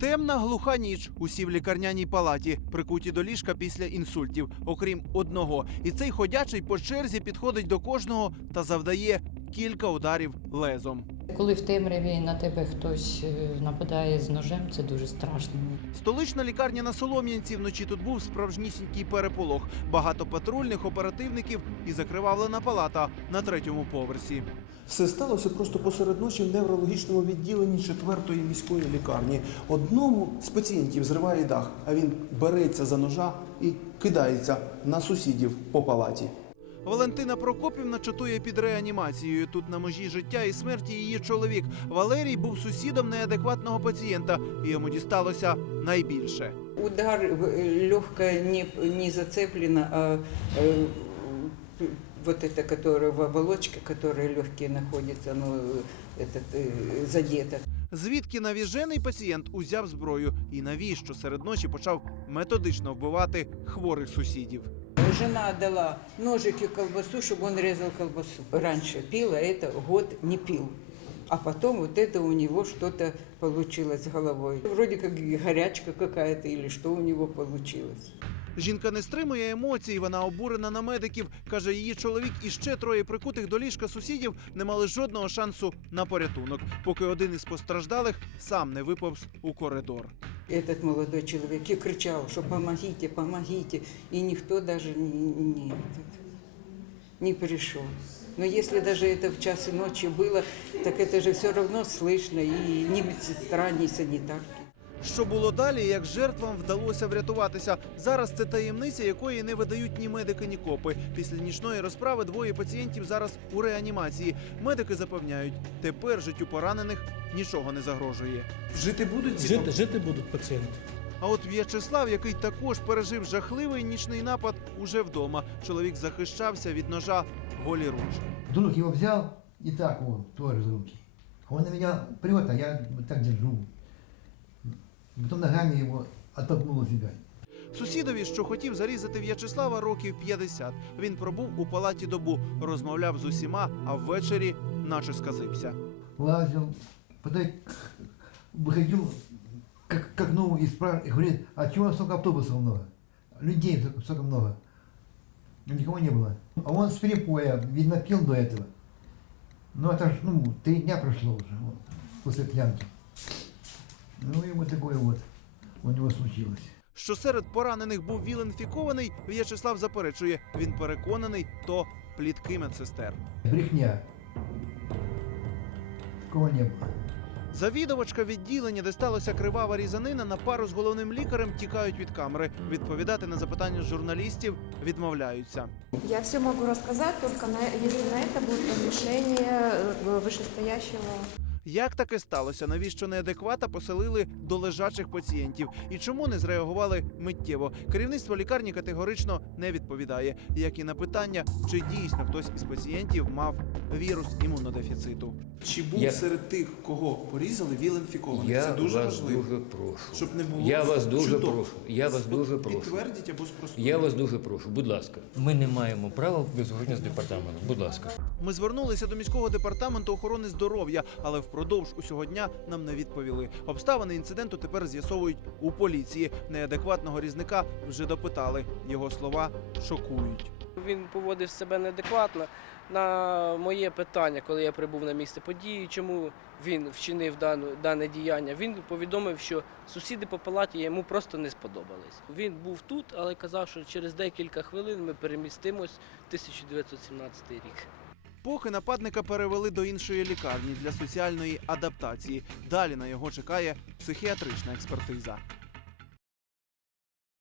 Темна глуха ніч. Усі в лікарняній палаті, прикуті до ліжка після інсультів, окрім одного. І цей ходячий по черзі підходить до кожного та завдає кілька ударів лезом. Коли в темряві на тебе хтось е, нападає з ножем, це дуже страшно. Столична лікарня на Солом'янці вночі тут був справжнісінький переполох. Багато патрульних оперативників і закривавлена палата на третьому поверсі. Все сталося просто посеред ночі в неврологічному відділенні четвертої міської лікарні. Одному з пацієнтів зриває дах, а він береться за ножа і кидається на сусідів по палаті. Валентина Прокопівна чатує під реанімацією. Тут на межі життя і смерті її чоловік. Валерій був сусідом неадекватного пацієнта, і йому дісталося найбільше. Удар э, легкое не, не зацеплено, а э, вот это, которое в оболочке, которая легкие находится, оно э, этот, э, задето. Звідки навіжений пацієнт узяв зброю і навіщо серед ночі почав методично вбивати хворих сусідів. Жена дала ножик и колбасу, чтобы он резал колбасу. Раньше пил, а это год не пил. А потом вот это у него что-то получилось с головой. Вроде как горячка какая-то или что у него получилось. Жінка не стримує емоцій, вона обурена на медиків. Каже, її чоловік і ще троє прикутих до ліжка сусідів не мали жодного шансу на порятунок, поки один із постраждалих сам не виповз у коридор. Этот молодой человек и кричал, что помогите, помогите. И никто даже не, не, не пришел. Но если даже это в час ночи было, так это же все равно слышно. И ни медсестра, ни санитарки. Що було далі, як жертвам вдалося врятуватися? Зараз це таємниця, якої не видають ні медики, ні копи. Після нічної розправи двоє пацієнтів зараз у реанімації. Медики запевняють, тепер життю поранених нічого не загрожує. Жити будуть ці Жити, жити будуть пацієнти. А от В'ячеслав, який також пережив жахливий нічний напад, уже вдома. Чоловік захищався від ножа голі руч. Вдруг его взял и так вот, тоже за руки. Он на меня а я так держу. Потом ногами его оттолкнул от себя. Сусідові, що хотів зарізати В'ячеслава, років 50. Він пробув у палаті добу, розмовляв з усіма, а ввечері наче сказився. Лазил, потом выходил к, к окну и спрашивает, и говорит, а чего столько автобусов много? Людей столько, столько много. Ну, Никого не было. А он с перепоя, видно, пил до этого. Ну, это ж, ну, три дня прошло уже, вот, после пьянки. Ну, и вот такое вот у него случилось. Що серед поранених був ВІЛ-інфікований, В'ячеслав заперечує. Він переконаний, то плітки медсестер. Брехня. Такого не было. Завідувачка відділення, де сталася кривава різанина, на пару з головним лікарем тікають від камери. Відповідати на запитання журналістів відмовляються. Я все могу рассказать, только на, если на это будет разрешение э, вышестоящего як таке сталося? Навіщо неадеквата поселили до лежачих пацієнтів? І чому не зреагували миттєво? Керівництво лікарні категорично не відповідає, як і на питання, чи дійсно хтось із пацієнтів мав вірус імунодефіциту. Чи був Я- серед тих, кого порізали, ВІЛ-інфікований? Я Це дуже вас важливо. дуже прошу. Щоб не було Я вас дуже чуток. прошу. Я вас дуже прошу. Підтвердіть або спростуйте. Я вас дуже прошу, будь ласка. Ми не маємо права безгодні з департаментом. Будь ласка. Ми звернулися до міського департаменту охорони здоров'я, але впродовж усього дня нам не відповіли. Обставини інциденту тепер з'ясовують у поліції. Неадекватного різника вже допитали. Його слова шокують. Він поводив себе неадекватно. На моє питання, коли я прибув на місце події, чому він вчинив дане діяння, він повідомив, що сусіди по палаті йому просто не сподобались. Він був тут, але казав, що через декілька хвилин ми перемістимось в 1917 рік. Поки нападника перевели до іншої лікарні для соціальної адаптації. Далі на його чекає психіатрична експертиза.